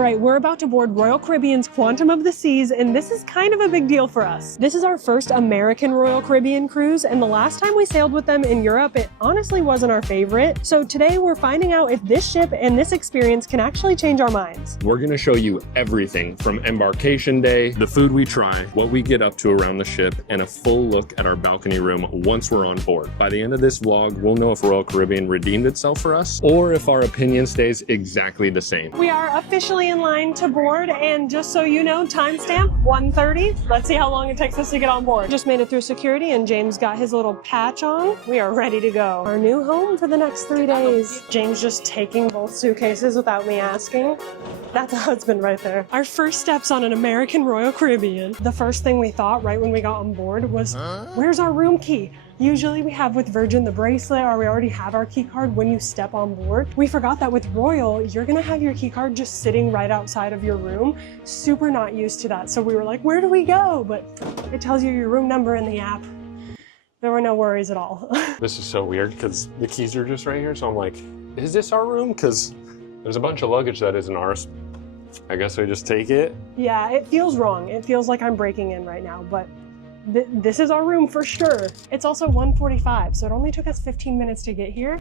All right, we're about to board Royal Caribbean's Quantum of the Seas, and this is kind of a big deal for us. This is our first American Royal Caribbean cruise, and the last time we sailed with them in Europe, it honestly wasn't our favorite. So today we're finding out if this ship and this experience can actually change our minds. We're gonna show you everything from embarkation day, the food we try, what we get up to around the ship, and a full look at our balcony room once we're on board. By the end of this vlog, we'll know if Royal Caribbean redeemed itself for us, or if our opinion stays exactly the same. We are officially in line to board, and just so you know, timestamp 1:30. Let's see how long it takes us to get on board. Just made it through security and James got his little patch on. We are ready to go. Our new home for the next 3 days. James just taking both suitcases without me asking. That's a husband right there. Our first steps on an American Royal Caribbean. The first thing we thought right when we got on board was, where's our room key? Usually we have with Virgin the bracelet, or we already have our key card when you step on board. We forgot that with Royal, you're gonna have your key card just sitting right outside of your room. Super not used to that. So we were like, where do we go? But it tells you your room number in the app. There were no worries at all. This is so weird because the keys are just right here. So I'm like, is this our room? Because there's a bunch of luggage that isn't ours. I guess we just take it. Yeah, it feels wrong. It feels like I'm breaking in right now, but this is our room for sure. It's also 1:45, so it only took us 15 minutes to get here.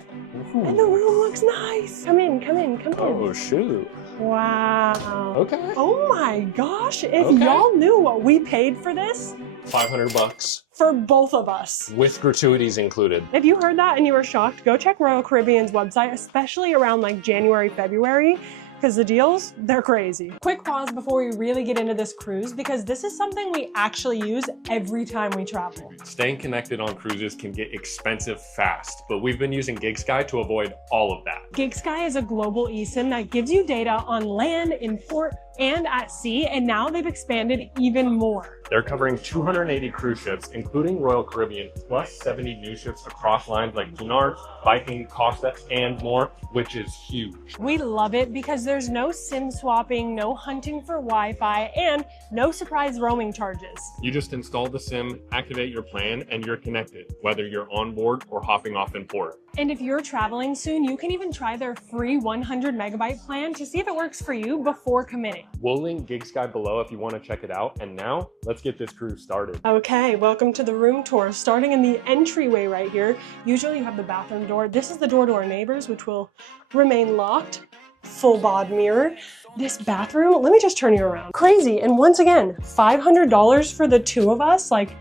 Ooh. And the room looks nice. Come in, come in, come in. Oh, shoot. Wow. Okay. Oh my gosh, if y'all knew what we paid for this. $500. For both of us. With gratuities included. If you heard that and you were shocked, go check Royal Caribbean's website, especially around like January, February. Because the deals, they're crazy. Quick pause before we really get into this cruise, because this is something we actually use every time we travel. Staying connected on cruises can get expensive fast, but we've been using GigSky to avoid all of that. GigSky is a global eSIM that gives you data on land, in port, and at sea, and now they've expanded even more. They're covering 280 cruise ships, including Royal Caribbean, plus 70 new ships across lines like Cunard, Viking, Costa, and more, which is huge. We love it because there's no SIM swapping, no hunting for Wi-Fi, and no surprise roaming charges. You just install the SIM, activate your plan, and you're connected, whether you're on board or hopping off in port. And if you're traveling soon, you can even try their free 100 megabyte plan to see if it works for you before committing. We'll link GigSky below if you want to check it out. And now, let's get this cruise started. Okay, welcome to the room tour. Starting in the entryway right here, usually you have the bathroom door. This is the door to our neighbors, which will remain locked. Full bod mirror. This bathroom, let me just turn you around. Crazy, and once again, $500 for the two of us. Like,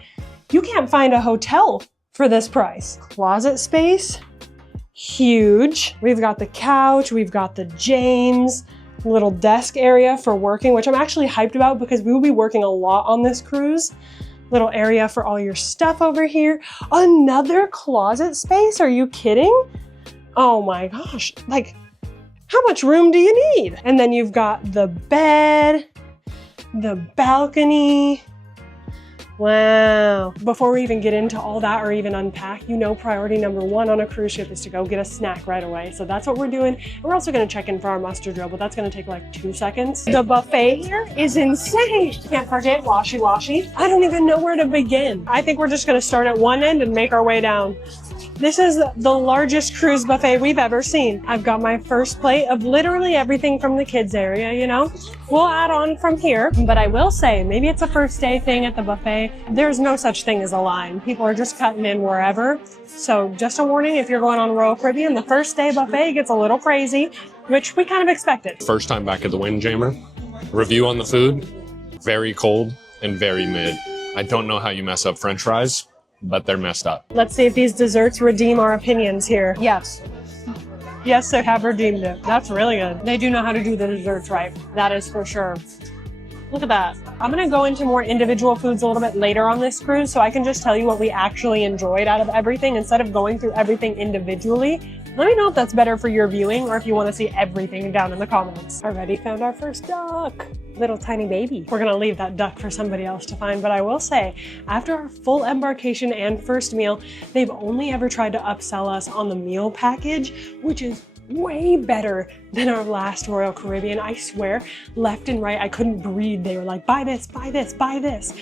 you can't find a hotel for this price. Closet space. Huge. We've got the couch, we've got the James, little desk area for working, which I'm actually hyped about because we will be working a lot on this cruise. Little area for all your stuff over here. Another closet space, are you kidding? Oh my gosh, like, how much room do you need? And then you've got the bed, the balcony. Wow. Before we even get into all that or even unpack, you know priority number one on a cruise ship is to go get a snack right away. So that's what we're doing. And we're also gonna check in for our muster drill, but that's gonna take like 2 seconds. The buffet here is insane. Can't forget washy washy. I don't even know where to begin. I think we're just gonna start at one end and make our way down. This is the largest cruise buffet we've ever seen. I've got my first plate of literally everything from the kids area, you know? We'll add on from here, but I will say, maybe it's a first day thing at the buffet. There's no such thing as a line. People are just cutting in wherever. So just a warning, if you're going on Royal Caribbean, the first day buffet gets a little crazy, which we kind of expected. First time back at the Windjammer. Review on the food, very cold and very mid. I don't know how you mess up French fries, but they're messed up. Let's see if these desserts redeem our opinions here. Yes. Yes, they have redeemed it. That's really good. They do know how to do the desserts right. That is for sure. Look at that. I'm gonna go into more individual foods a little bit later on this cruise, so I can just tell you what we actually enjoyed out of everything instead of going through everything individually. Let me know if that's better for your viewing or if you want to see everything down in the comments. Already found our first duck. Little tiny baby. We're gonna leave that duck for somebody else to find, but I will say, after our full embarkation and first meal, they've only ever tried to upsell us on the meal package, which is way better than our last Royal Caribbean. I swear, left and right, I couldn't breathe. They were like, buy this, buy this, buy this.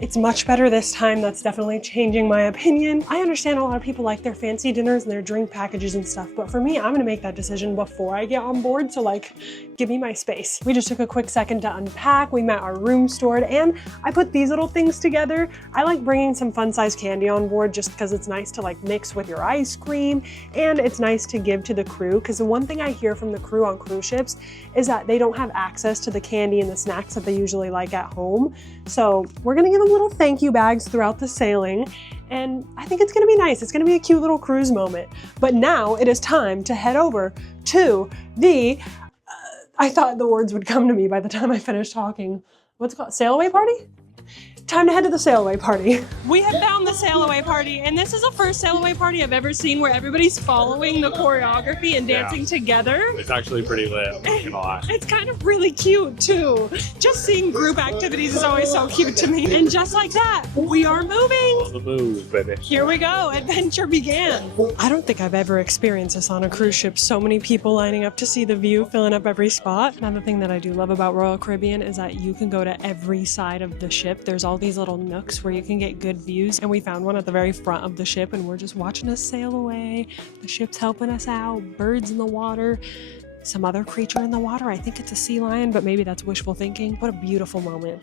It's much better this time. That's definitely changing my opinion. I understand a lot of people like their fancy dinners and their drink packages and stuff, but for me, I'm gonna make that decision before I get on board, so like, give me my space. We just took a quick second to unpack. We met our room stored, and I put these little things together. I like bringing some fun-sized candy on board just because it's nice to like mix with your ice cream, and it's nice to give to the crew, because the one thing I hear from the crew on cruise ships is that they don't have access to the candy and the snacks that they usually like at home. So we're gonna give them little thank you bags throughout the sailing, and I think it's gonna be nice. It's gonna be a cute little cruise moment. But now it is time to head over to the, I thought the words would come to me by the time I finished talking. What's it called? Sailaway Party? Time to head to the Sailaway Party. We have found the Sailaway Party, and this is the first Sailaway Party I've ever seen where everybody's following the choreography and dancing together. It's actually pretty lit, I'm not gonna lie. It's kind of really cute too. Just seeing group activities is always so cute to me. And just like that, we are moving. On the move, baby. Here we go, adventure began. I don't think I've ever experienced this on a cruise ship. So many people lining up to see the view, filling up every spot. Another thing that I do love about Royal Caribbean is that you can go to every side of the ship. There's all these little nooks where you can get good views, and we found one at the very front of the ship, and we're just watching us sail away. The ship's helping us out, birds in the water, some other creature in the water. I think it's a sea lion, but maybe that's wishful thinking. What a beautiful moment.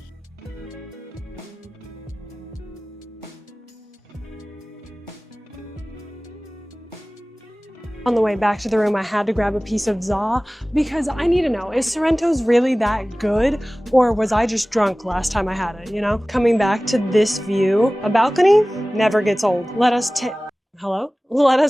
On the way back to the room, I had to grab a piece of za because I need to know, is Sorrento's really that good, or was I just drunk last time I had it, you know? Coming back to this view, a balcony never gets old. Let us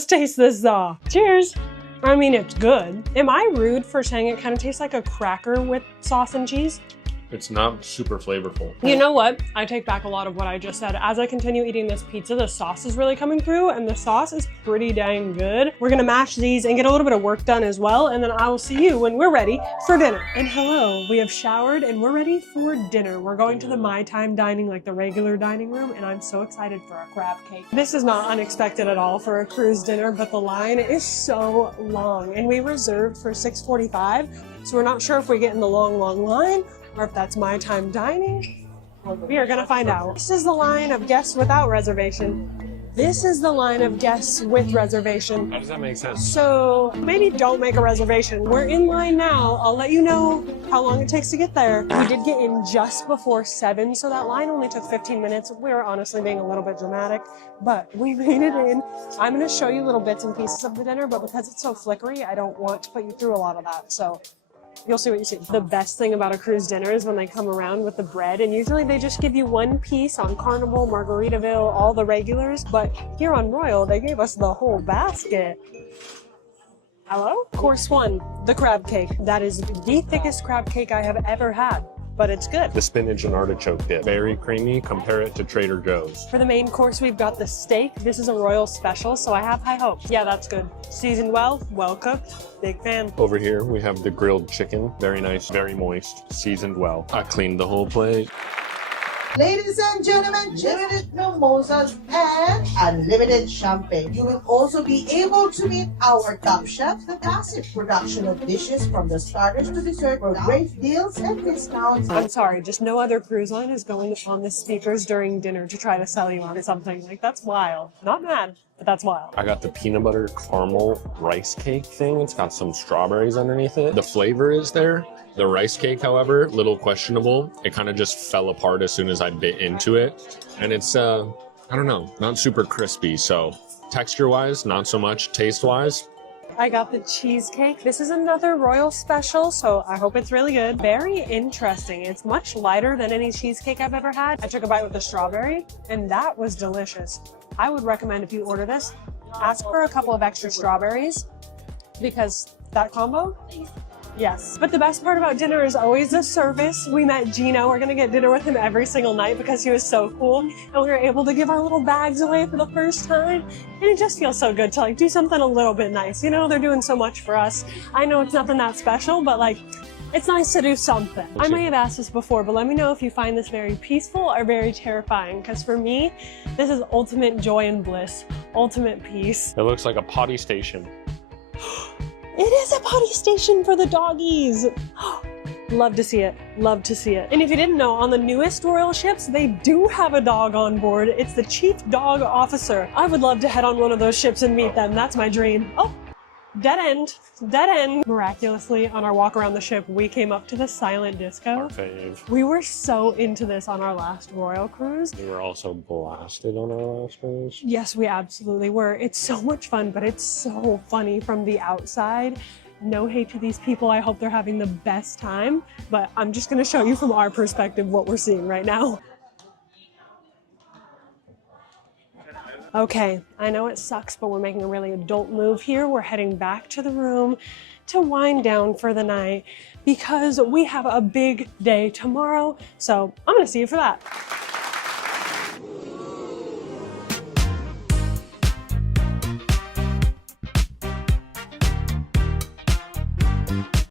taste this za. Cheers. I mean, it's good. Am I rude for saying it kind of tastes like a cracker with sauce and cheese? It's not super flavorful. You know what? I take back a lot of what I just said. As I continue eating this pizza, the sauce is really coming through, and the sauce is pretty dang good. We're gonna mash these and get a little bit of work done as well, and then I will see you when we're ready for dinner. And hello, we have showered and we're ready for dinner. We're going to the My Time dining, like the regular dining room, and I'm so excited for a crab cake. This is not unexpected at all for a cruise dinner, but the line is so long, and we reserved for 6:45, so we're not sure if we get in the long line or if that's My Time dining. We are gonna find out. This is the line of guests without reservation. This is the line of guests with reservation. How does that make sense? So maybe don't make a reservation. We're in line now. I'll let you know how long it takes to get there. We did get in just before 7, so that line only took 15 minutes. We were honestly being a little bit dramatic, but we made it in. I'm gonna show you little bits and pieces of the dinner, but because it's so flickery, I don't want to put you through a lot of that. So you'll see what you see. The best thing about a cruise dinner is when they come around with the bread, and usually they just give you one piece on Carnival, Margaritaville, all the regulars, but here on Royal, they gave us the whole basket. Hello? Course 1, the crab cake. That is the thickest crab cake I have ever had, but it's good. The spinach and artichoke dip. Very creamy, compare it to Trader Joe's. For the main course, we've got the steak. This is a Royal special, so I have high hopes. Yeah, that's good. Seasoned well cooked. Big fan. Over here, we have the grilled chicken. Very nice, very moist, seasoned well. I cleaned the whole plate. Ladies and gentlemen, limited mimosas and unlimited champagne. You will also be able to meet our top chef, the massive production of dishes from the starters to dessert for great deals and discounts. I'm sorry, just no other cruise line is going on the speakers during dinner to try to sell you on something. Like, that's wild. Not mad, but that's wild. I got the peanut butter caramel rice cake thing. It's got some strawberries underneath it. The flavor is there. The rice cake, however, little questionable. It kind of just fell apart as soon as I bit into it. And it's, I don't know, not super crispy. So texture-wise, not so much. Taste-wise, I got the cheesecake. This is another Royal special, so I hope it's really good. Very interesting. It's much lighter than any cheesecake I've ever had. I took a bite with the strawberry, and that was delicious. I would recommend if you order this, ask for a couple of extra strawberries, because that combo, yes. But the best part about dinner is always the service. We met Gino. We're gonna get dinner with him every single night because he was so cool. And we were able to give our little bags away for the first time. And it just feels so good to like do something a little bit nice. You know, they're doing so much for us. I know it's nothing that special, but like, it's nice to do something. I may have asked this before, but let me know if you find this very peaceful or very terrifying. Because for me, this is ultimate joy and bliss, ultimate peace. it looks like a potty station. It is a potty station for the doggies. Love to see it. Love to see it. And if you didn't know, on the newest royal ships, they do have a dog on board. It's the chief dog officer. I would love to head on one of those ships and meet them. That's my dream. Oh, dead end. Dead end. Miraculously, on our walk around the ship, we came up to the silent disco. Our fave. We were so into this on our last royal cruise. We were also blasted on our last cruise. Yes, we absolutely were. It's so much fun, but it's so funny from the outside. No hate to these people. I hope they're having the best time, but I'm just going to show you from our perspective what we're seeing right now. Okay, I know it sucks, but we're making a really adult move here. We're heading back to the room to wind down for the night because we have a big day tomorrow. So I'm going to see you for that.